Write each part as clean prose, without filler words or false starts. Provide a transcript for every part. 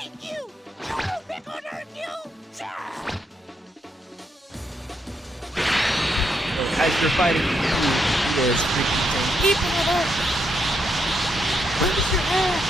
hate you! You little pick on earth, you! So as you're fighting this freaking thing, keep it up! Where's your head?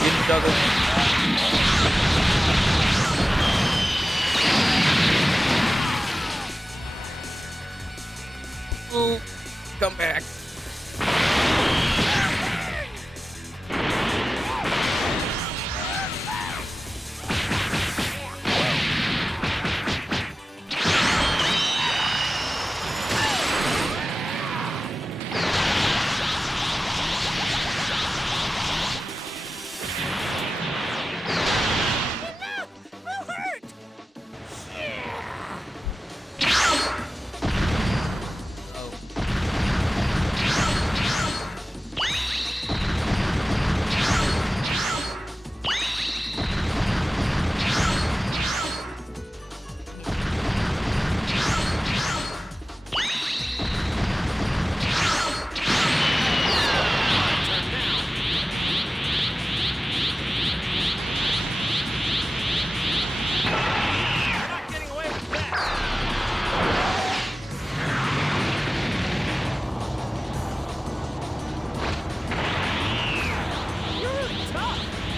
Didn't juggle. Oh, come back.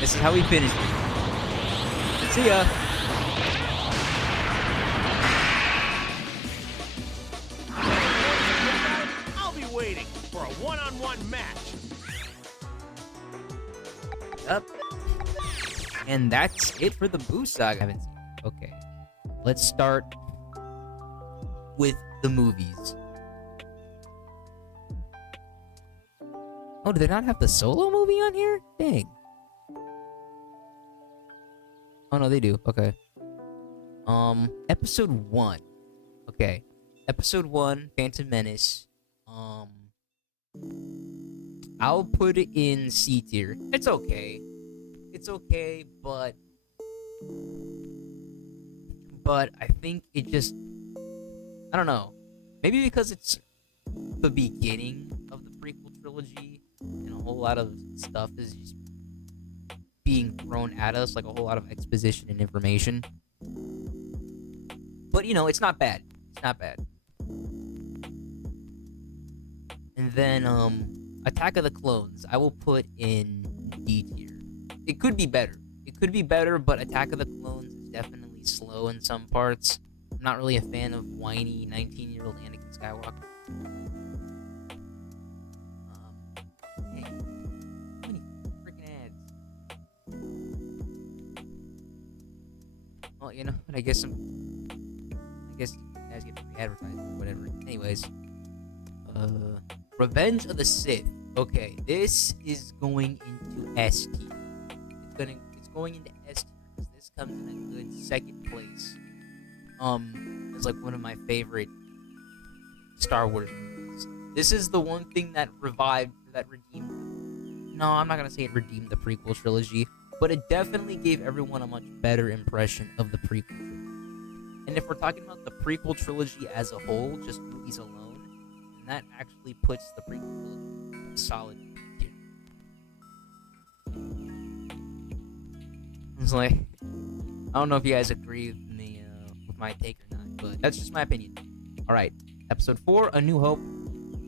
This is how we finish it. See ya. I'll be waiting for a one-on-one match. Up. And that's it for the Boo Saga. I haven't seen it. Okay. Let's start with the movies. Oh, do they not have the solo movie on here? Dang. Oh no, they do. Okay. Episode 1. Okay. Episode 1, Phantom Menace. I'll put it in C tier. It's okay. It's okay, but I think it just, I don't know. Maybe because it's the beginning of the prequel trilogy and a whole lot of stuff is just being thrown at us, like a whole lot of exposition and information. But you know, it's not bad. It's not bad. And then Attack of the Clones, I will put in D tier. It could be better. It could be better, but Attack of the Clones is definitely slow in some parts. I'm not really a fan of whiny 19-year-old Anakin Skywalker. Hey, how many freaking ads? Well, you know, I guess you guys get free advertising or whatever. Anyways, Revenge of the Sith. Okay, this is going into S tier. It's going into S tier because this comes in a good second place. It's like one of my favorite Star Wars movies. This is the one thing that redeemed. No, I'm not gonna say it redeemed the prequel trilogy, but it definitely gave everyone a much better impression of the prequel trilogy. And if we're talking about the prequel trilogy as a whole, just movies alone, then that actually puts the prequel trilogy in a solid tier. It's like, I don't know if you guys agree with me with my take or not, but that's just my opinion. All right, episode 4, A New Hope.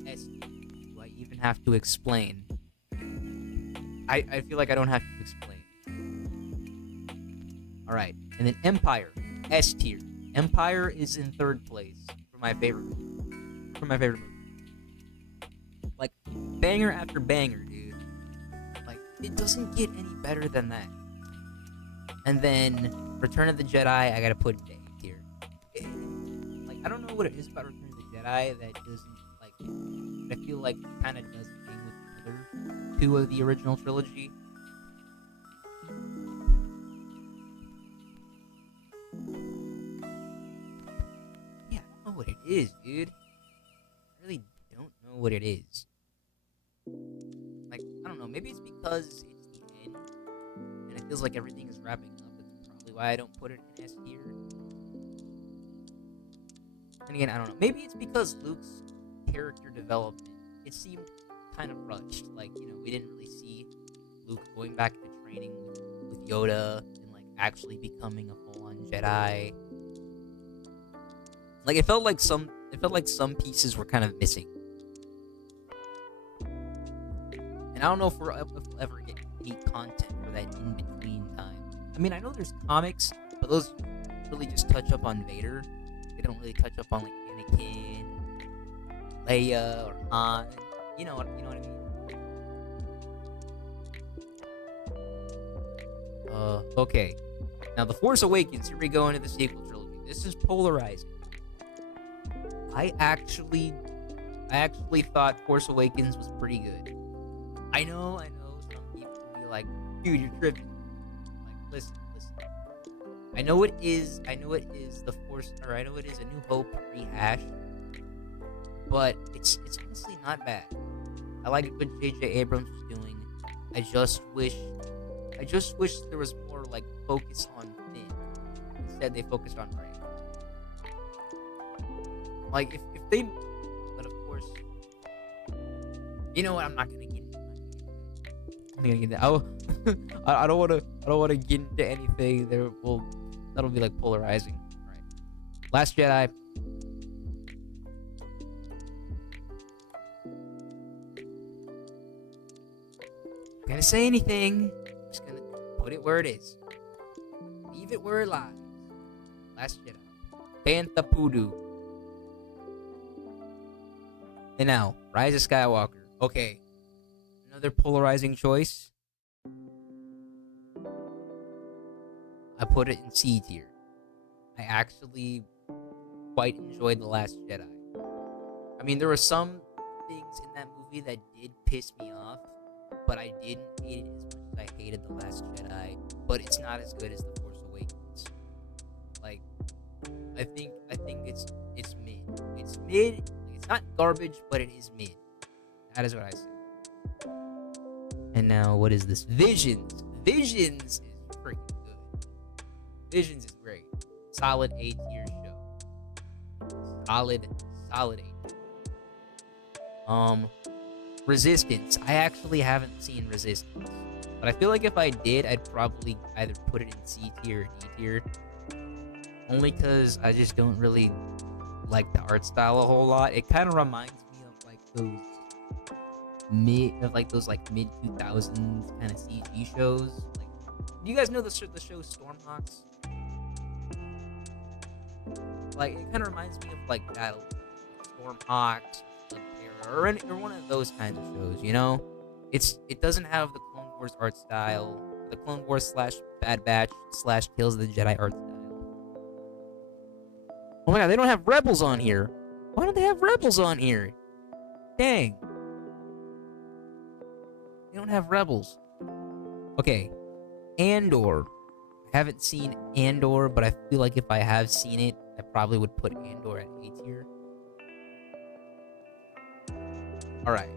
S. Do I even have to explain? I feel like I don't have to explain. All right, and then Empire, S tier. Empire is in 3rd place for my favorite movie. Like, banger after banger, dude. Like, it doesn't get any better than that. And then Return of the Jedi, I gotta put it in A tier. Like, I don't know what it is about Return of the Jedi that doesn't, like, I feel like it kind of doesn't hang with the other 2 of the original trilogy. Yeah, I don't know what it is, dude. I really don't know what it is. Like, I don't know, maybe it's because it's the end, and it feels like everything is wrapping up. That's probably why I don't put it in S tier. And again, I don't know. Maybe it's because Luke's character development, it seemed kind of rushed. Like, you know, we didn't really see Luke going back to training with Yoda and, like, actually becoming a full-on Jedi. Like, it felt like some pieces were kind of missing. And I don't know if we'll ever get any content for that in-between time. I mean, I know there's comics, but those really just touch up on Vader. They don't really touch up on, like, Anakin, Leia, or Han. You know what I mean? Okay. Now, The Force Awakens. Here we go into the sequel trilogy. This is polarizing. I actually thought Force Awakens was pretty good. I know some people will be like, dude, you're tripping. Like, listen. I know it is the Force, or I know it is A New Hope rehash, but it's honestly not bad. I like what J.J. Abrams was doing. I just wish there was more, like, focus on Finn. Instead, they focused on Rey. Like, if they, but of course, you know what? I'm not gonna get into that. I don't want to get into anything. That'll be, like, polarizing. All right. Last Jedi. Not gonna say anything. I'm just gonna put it where it is. Leave it where it lies. Last Jedi. Bantha Poodoo. And now, Rise of Skywalker. Okay. Another polarizing choice. I put it in C tier. I actually quite enjoyed The Last Jedi. I mean, there were some things in that movie that did piss me off, but I didn't hate it as much as I hated The Last Jedi. But it's not as good as The Force Awakens. Like, I think it's mid. It's mid. It's not garbage, but it is mid. That is what I say. And now, what is this? Visions. Visions is freaking good. Visions is great. Solid A tier show. Solid A tier. Resistance. I actually haven't seen Resistance, but I feel like if I did, I'd probably either put it in C tier or D tier. Only because I just don't really like the art style a whole lot. It kind of reminds me of, like, those mid 2000s kind of CG shows. Like, do you guys know the show Stormhawks? Like, it kind of reminds me of, like, that, Stormhawks, or one of those kinds of shows. You know, it doesn't have the Clone Wars art style, the Clone Wars / Bad Batch / Tales of the Jedi art style. Oh my god, they don't have Rebels on here. Why don't they have Rebels on here? Dang. They don't have Rebels. Okay. Andor. I haven't seen Andor, but I feel like if I have seen it, I probably would put Andor at A tier. Alright.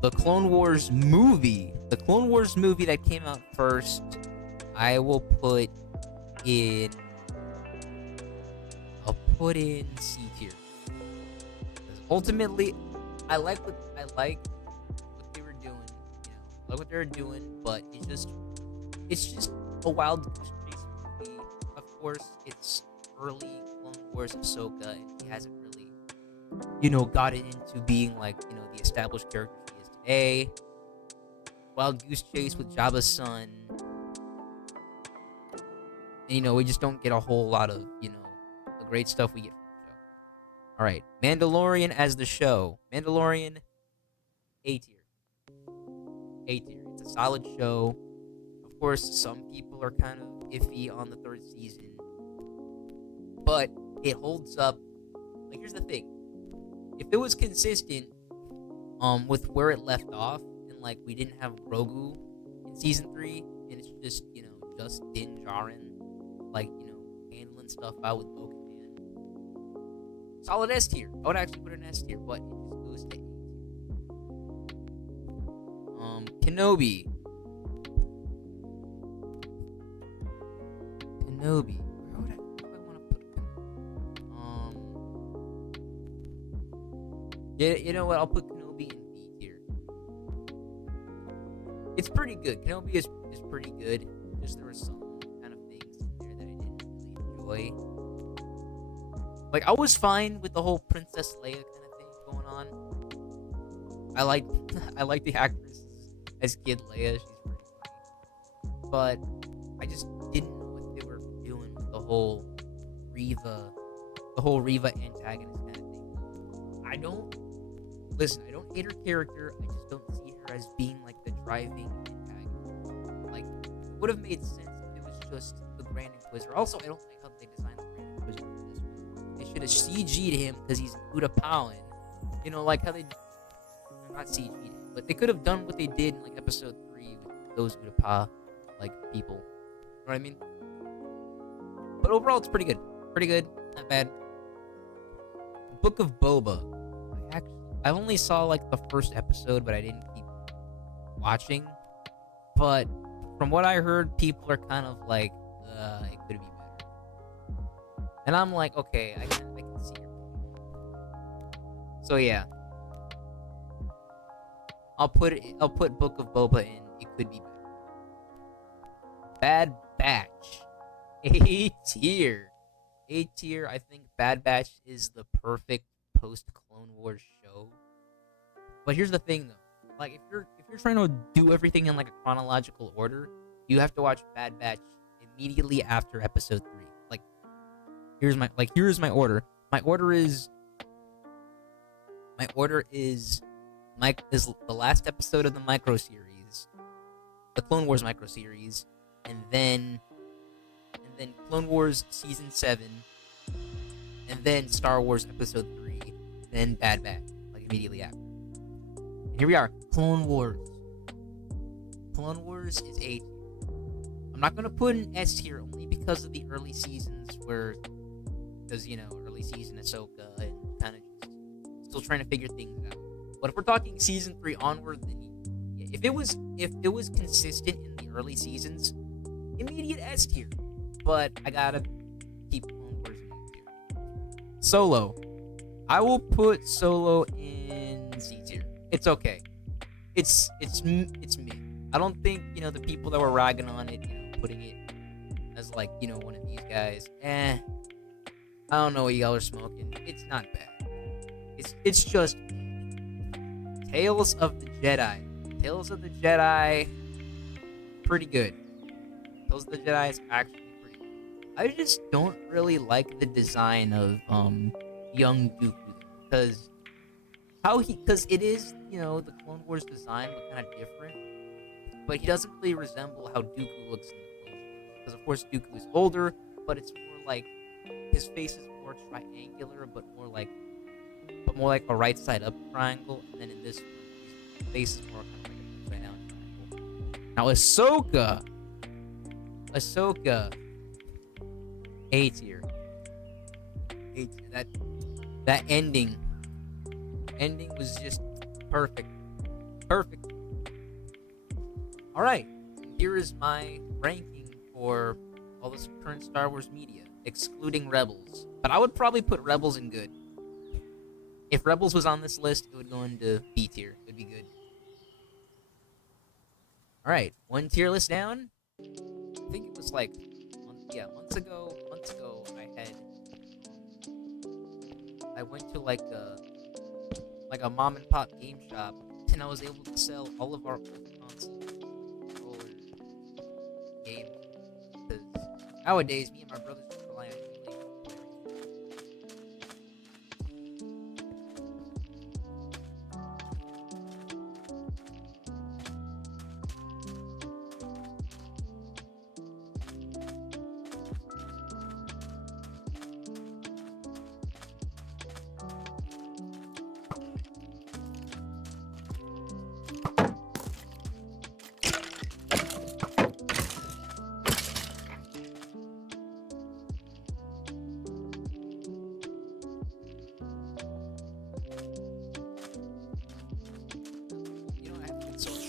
The Clone Wars movie. The Clone Wars movie that came out first, I will put in... I'll put in C tier. Because ultimately, I like what they were doing. You know, I like what they were doing, but it's just a wild goose chase movie. Of course, it's early Clone Wars Ahsoka, and she hasn't really, you know, gotten into being like, you know, the established character she is today. Wild Goose Chase with Jabba's son. And, you know, we just don't get a whole lot of, you know, the great stuff we get from the show. All right, Mandalorian as the show. Mandalorian, A tier. A tier. It's a solid show. Of course, some people are kind of iffy on the third season, but it holds up. Like, here's the thing: if it was consistent, with where it left off, and like we didn't have Grogu in season 3, and it's just, you know, just Din Djarin, like, you know, handling stuff out with Bo-Katan. Solid S tier. I would actually put it in S tier, but it just goes to A tier. Kenobi. Kenobi. Where would I want to put Kenobi? Yeah, you know what? I'll put Kenobi in B tier. It's pretty good. Kenobi is pretty good. Just there were some kind of things in there that I didn't really enjoy. Like, I was fine with the whole Princess Leia kind of thing going on. I like the actress as Kid Leia. She's pretty funny. But I just didn't know what they were doing with the whole Reva antagonist kind of thing. I don't hate her character. I just don't see her as being like the driving antagonist. Like, it would have made sense if it was just the Grand Inquisitor. Also, I don't like how they designed the Grand Inquisitor for this one. They should have CG'd him because he's Utapauan. You know, like how they not CG'd him, but they could have done what they did in like episode 3 with those Utapau like people. You know what I mean? But overall, it's pretty good. Pretty good. Not bad. Book of Boba. I only saw like the first episode, but I didn't keep watching. But from what I heard, people are kind of like, it could be better. And I'm like, okay, I can see your point. So yeah, I'll put Book of Boba in. It could be better. Bad Batch, A tier. A tier. I think Bad Batch is the perfect post Clone Wars show. But here's the thing, though. Like, if you're trying to do everything in like a chronological order, you have to watch Bad Batch immediately after episode 3. Like, here's my order. My order is the last episode of the micro series, the Clone Wars micro series, and then Clone Wars season 7, and then Star Wars episode 3, then Bad Batch, like immediately after. And here we are, Clone Wars. Clone Wars is A tier. I'm not gonna put an S tier only because of the early seasons because you know, early season Ahsoka and kind of just still trying to figure things out. But if we're talking season 3 onward, then yeah, if it was consistent in the early seasons, immediate S tier. But I gotta keep Clone Wars in A tier. Solo. I will put Solo in C tier. It's okay. It's me. I don't think, you know, the people that were ragging on it, you know, putting it as like, you know, one of these guys. I don't know what y'all are smoking. It's not bad. It's just Tales of the Jedi. Tales of the Jedi, pretty good. Tales of the Jedi is actually pretty good. I just don't really like the design of young Dooku, because it is, you know, the Clone Wars design, but kind of different. But he doesn't really resemble how Dooku looks in the Clone Wars, because of course Dooku is older, but it's more like his face is more triangular, but more like a right side up triangle, and then in this one, his face is more kind of like an upside down triangle. Now Ahsoka, A tier. That ending was just perfect. All right, here is my ranking for all this current Star Wars media, excluding Rebels. But I would probably put Rebels in good. If Rebels was on this list, it would go into B tier. It would be good. All right, one tier list down. I think it was like months ago. I had I went to like a mom and pop game shop, and I was able to sell all of our old consoles, controllers, games. Because nowadays, me and my brothers just rely on emulation to play everything. You know, I have good source.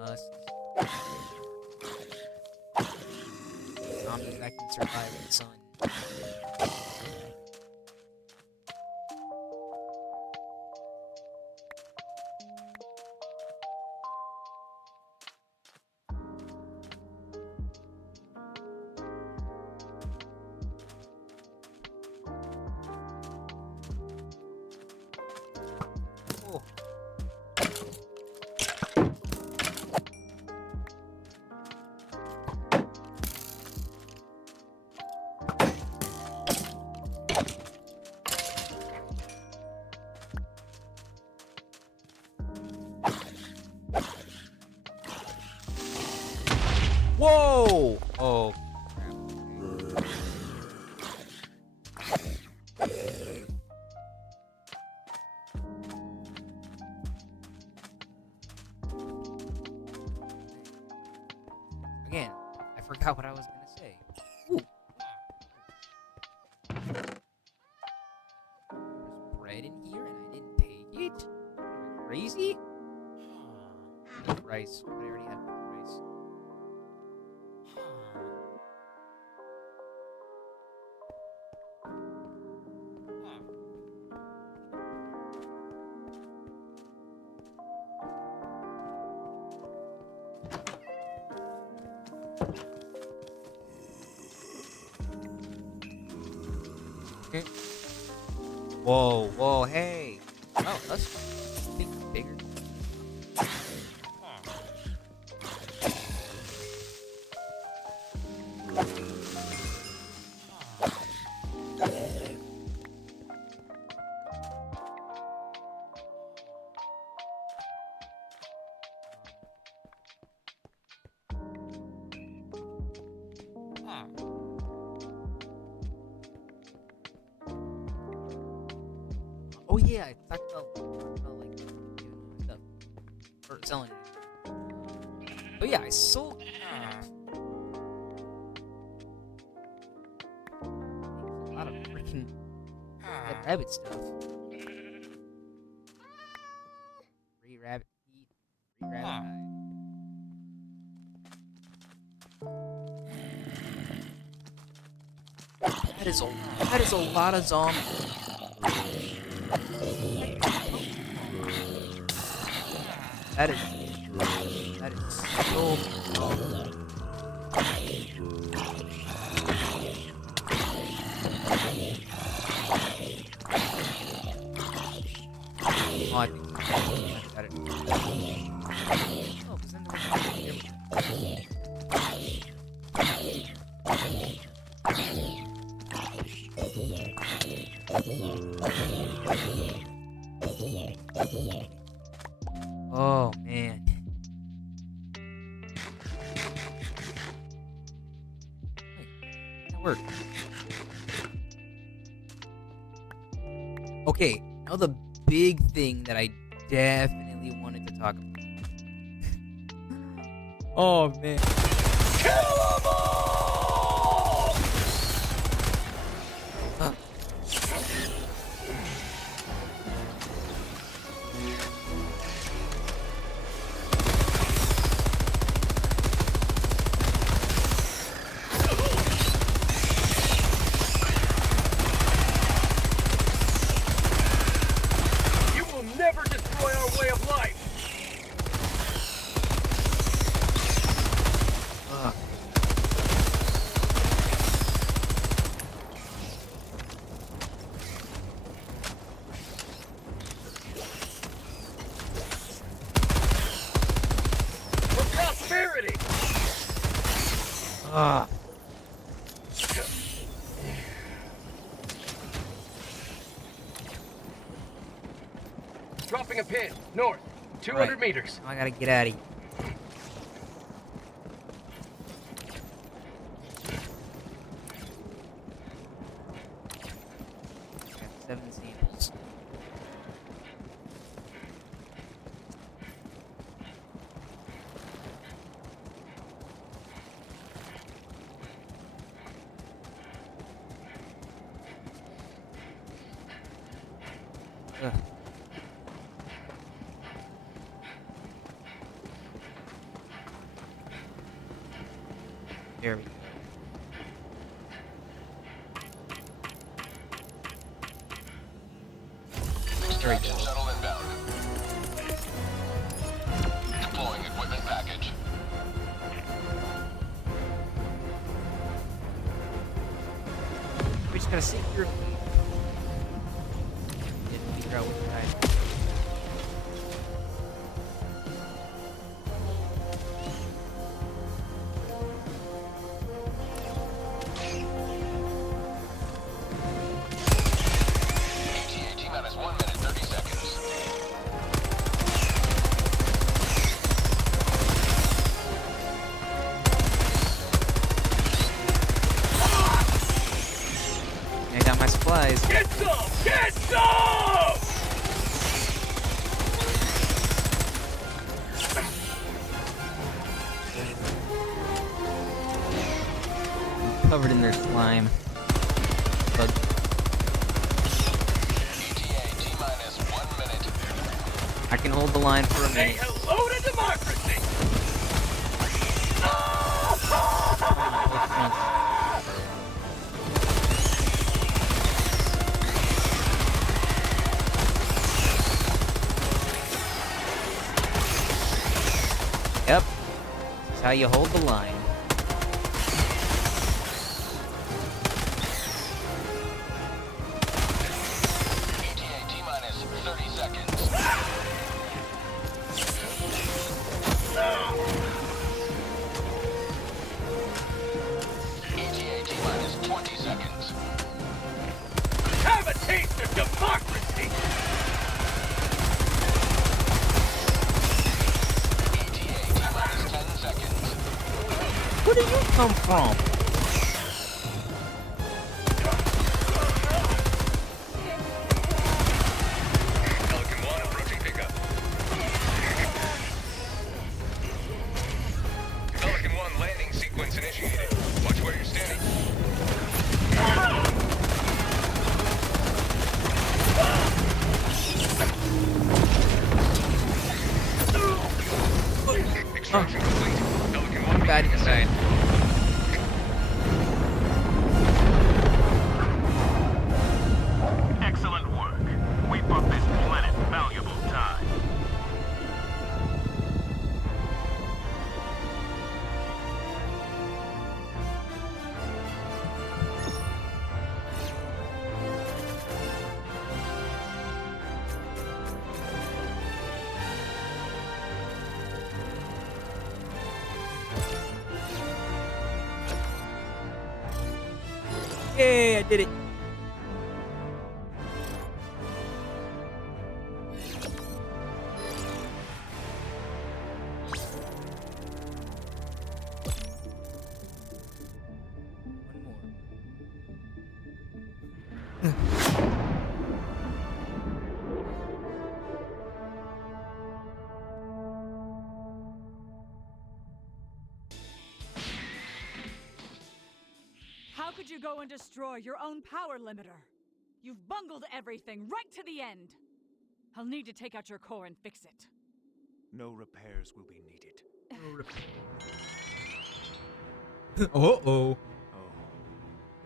Us. Zombies that can survive in the sun. Oh. Whoa! Oh, crap. Again, I forgot what I was gonna say. Ooh. There's bread in here and I didn't take it? Am I crazy? I need rice, but I already have rice. Okay. Whoa, whoa, hey! Oh, that's bigger. Oh yeah, I talked about like giving away stuff or selling it. But yeah, I sold a lot of freaking dead rabbit stuff. Free rabbit meat, free rabbit hide. That is a lot of zombies. That is so Oh, I think I got it. Oh, because then Oh man. Wait, it worked. Okay, now the big thing that I definitely wanted to talk about. Oh man. Kill them all! Ah. Dropping a pin, north, 200 meters. Now I gotta get out of here. Got 7 samples. Ugh. There we go. Extraction shuttle inbound. Deploying equipment package. We just gotta sit here and figure out what side. ETA T-minus 1 minute, 30 seconds. I got my supplies. Get some! Get some! Covered in their slime. Bug. ETA T-minus 1 minute. I can hold the line for a Say minute. hello to democracy! Yep. This is how you hold the line. ETA T-minus 30 seconds. ETA T-minus 20 seconds. Have a taste of democracy! ETA T-minus 10 seconds. Where did you come from? Pelican 1 approaching pickup. Pelican 1 landing sequence initiated. Watch where you're standing. Extraction complete. Pelican 1 Bad beginning ascent. inside. Excellent work. We brought this planet valuable time. Yay, I did it. One more. How could you go and destroy your own power limiter? You've bungled everything right to the end. I'll need to take out your core and fix it. No repairs will be needed. Uh-oh. Oh,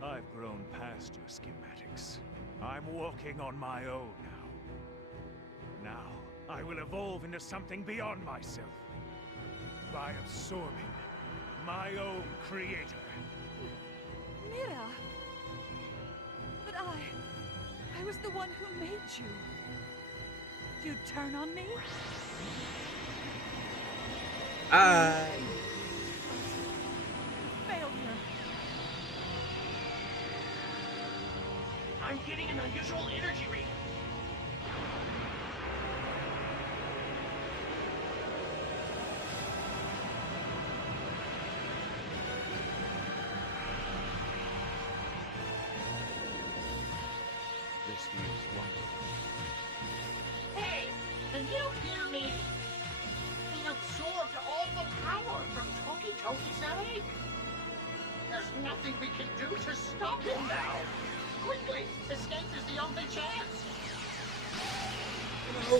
I've grown past your schematics. I'm walking on my own now. Now, I will evolve into something beyond myself. By absorbing my own creator. Mira! But I was the one who made you. You'd turn on me? I Failure. I'm getting an unusual energy reading. This feels wonderful. Hey, can you hear me? He absorbed all the power from Toki Toki's egg. There's nothing we can do to stop him now. Quickly, escape is the only chance. No.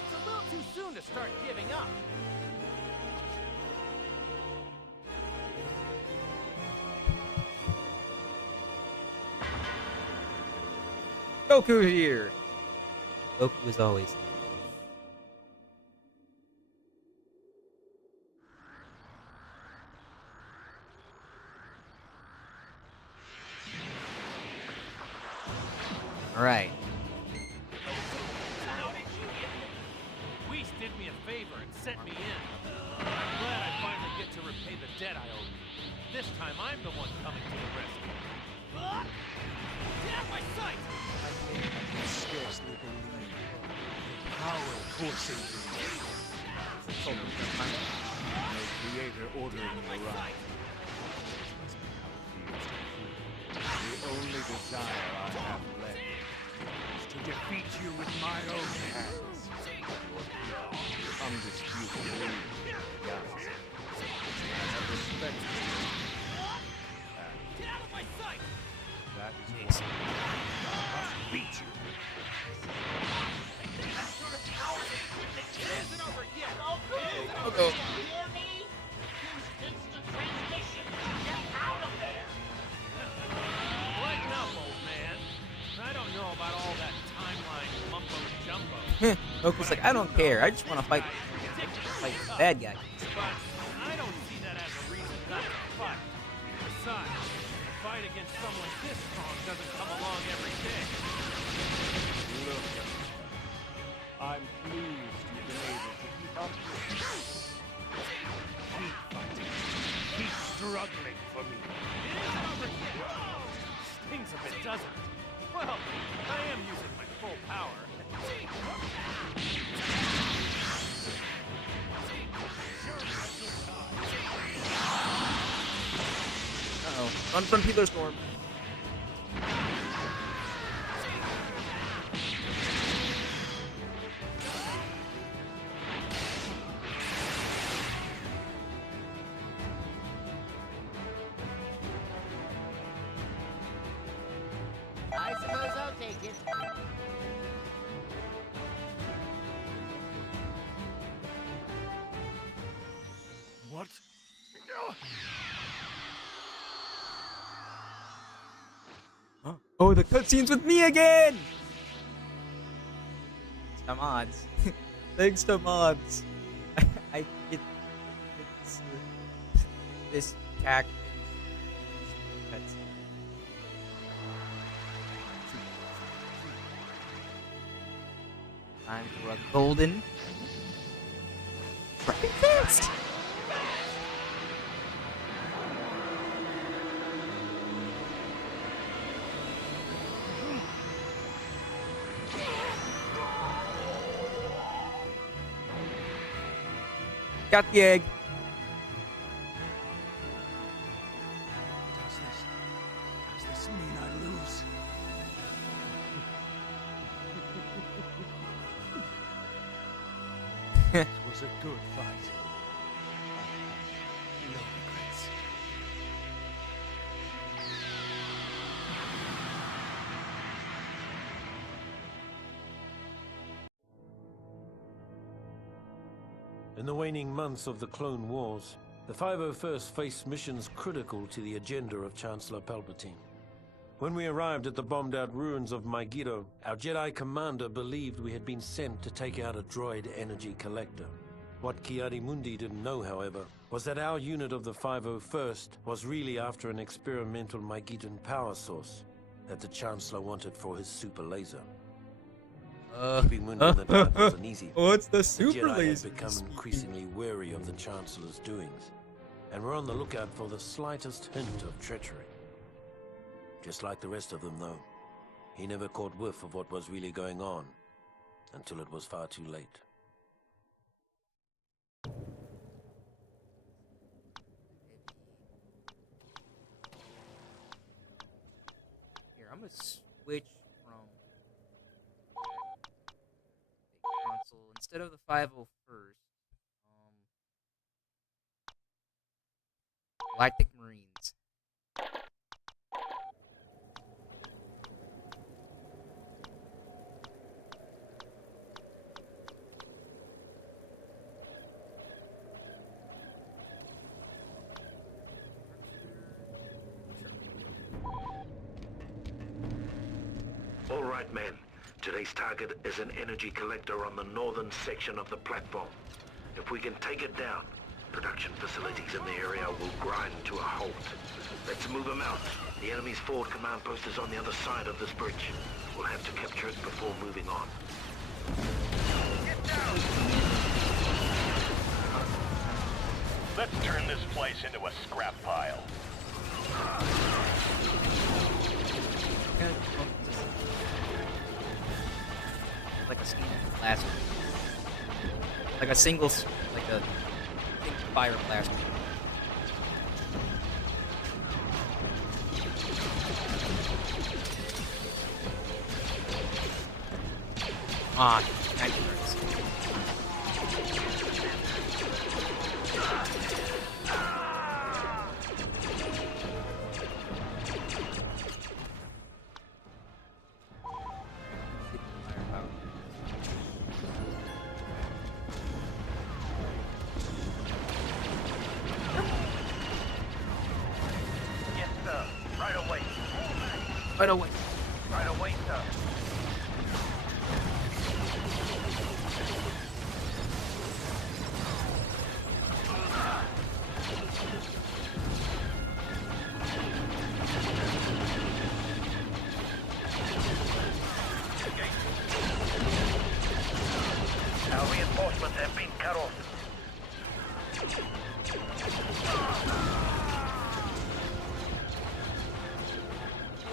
It's a little too soon to start giving up. Goku here. Goku is always here. All right. How did you get there? Whis did me a favor and sent me in. I'm glad I finally get to repay the debt I owe you. This time I'm the one coming to the rescue. Get out of my sight! I can scarcely believe the power coursing through me. No creator ordering me around. This must be how it feels to feel. The only desire I have left is to defeat you with my own hands. Undisputed leader, yes. I have respect for you. Get out of my sight! That is why I must beat you. It isn't over yet! Goku, can you hear me? Use instant transmission. Get out of there. Lighten up, old man. I don't know about all that timeline mumbo-jumbo. Goku's like, I don't care. I just want to fight the bad guy. But I don't see that as a reason not to fight. Besides, a fight against someone this strong doesn't come along every day. Look, I'm pleased you've been able to keep up with this. Keep fighting. Keep struggling for me. It isn't over yet. Stings a bit, doesn't it? Well, I am using my full power. Uh-oh. Run from Peeler Storm. I suppose I'll take it. What? Oh, the cutscene's with me again! Thanks to mods. Thanks to mods. I get this cactus. Time for a golden breakfast. Got the egg. Does this mean I lose? It was a good fight. I have no regrets. In the waning months of the Clone Wars, the 501st faced missions critical to the agenda of Chancellor Palpatine. When we arrived at the bombed-out ruins of Megiddo, our Jedi commander believed we had been sent to take out a droid energy collector. What Ki-Adi-Mundi didn't know, however, was that our unit of the 501st was really after an experimental Megiddan power source that the Chancellor wanted for his super laser. Keeping Mundi in the dark wasn't easy. What's the The super Jedi laser? had become increasingly wary of the Chancellor's doings, and were on the lookout for the slightest hint of treachery. Just like the rest of them, though, he never caught whiff of what was really going on until it was far too late. Here, I'm gonna switch from console instead of the 501st. Galactic Marines. All right, men. Today's target is an energy collector on the northern section of the platform. If we can take it down, production facilities in the area will grind to a halt. Let's move them out. The enemy's forward command post is on the other side of this bridge. We'll have to capture it before moving on. Get down! Let's turn this place into a scrap pile. Like a single blast. Like a single, like a fire blast. Ah, that hurts. Yes, sir. Right away. Right away. Right away, sir. Our reinforcements have been cut off.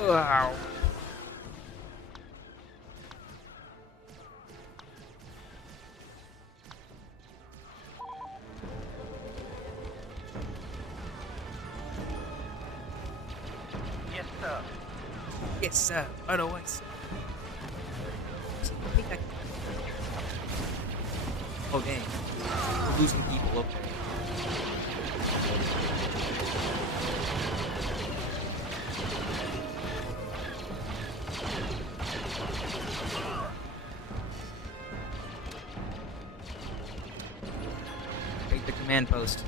Wow. Yes, sir. Yes, sir. Right away. Oh, dang. We're losing people. Okay. Take the command post.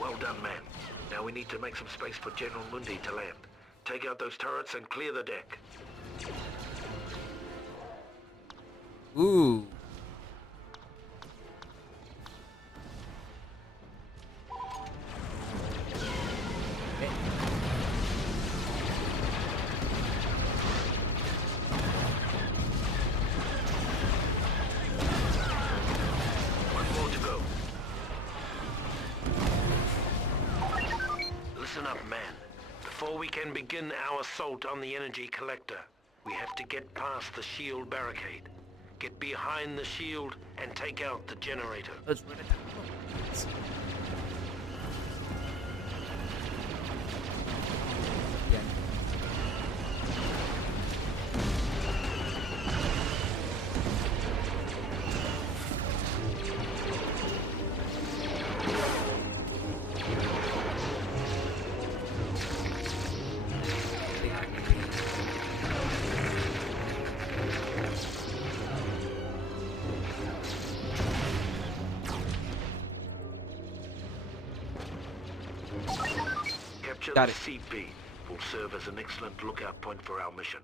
Well done, man. Now we need to make some space for General Mundi to land. Take out those turrets and clear the deck. Ooh. Okay. One more to go. Listen up, man. Before we can begin our assault on the energy collector, we have to get past the shield barricade. Get behind the shield and take out the generator. Let's run it. Yeah. Capture Got the it. CP will serve as an excellent lookout point for our mission.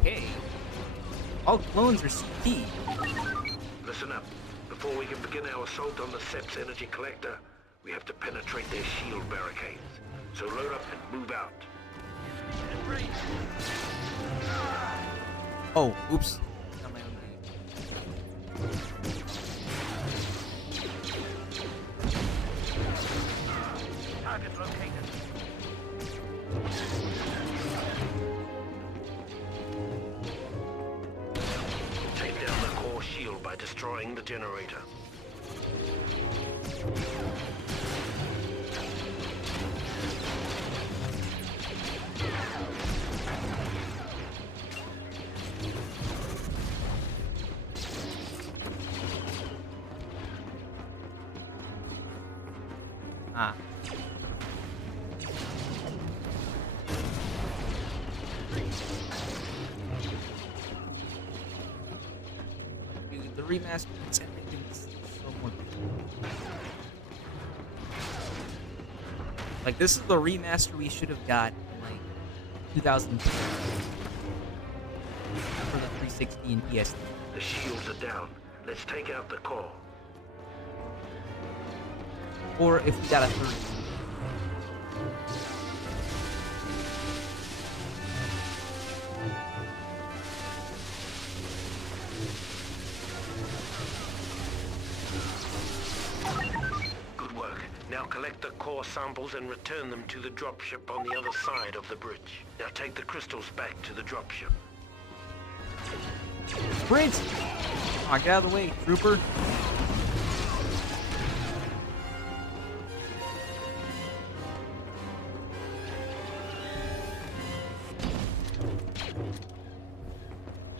Okay. All clones are CP. Listen up. Before we can begin our assault on the SEP's energy collector, we have to penetrate their shield barricades. So load up and move out. Oh, oops. Got my own game. Target located. Take down the core shield by destroying the generator. Ah. Dude, the remaster makes everything so much. Like, this is the remaster we should have got in, like, 2002 for the 360 and PS3. The shields are down. Let's take out the core. Or if we got a third. Good work. Now collect the core samples and return them to the dropship on the other side of the bridge. Now take the crystals back to the dropship. Sprint! Oh, get out of the way, trooper.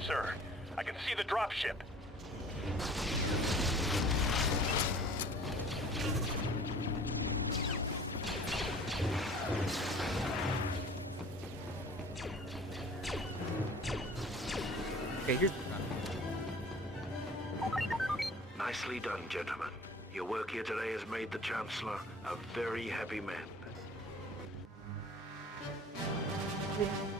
Sir, I can see the dropship. Okay, here's the Nicely done, gentlemen. Your work here today has made the Chancellor a very happy man. gun.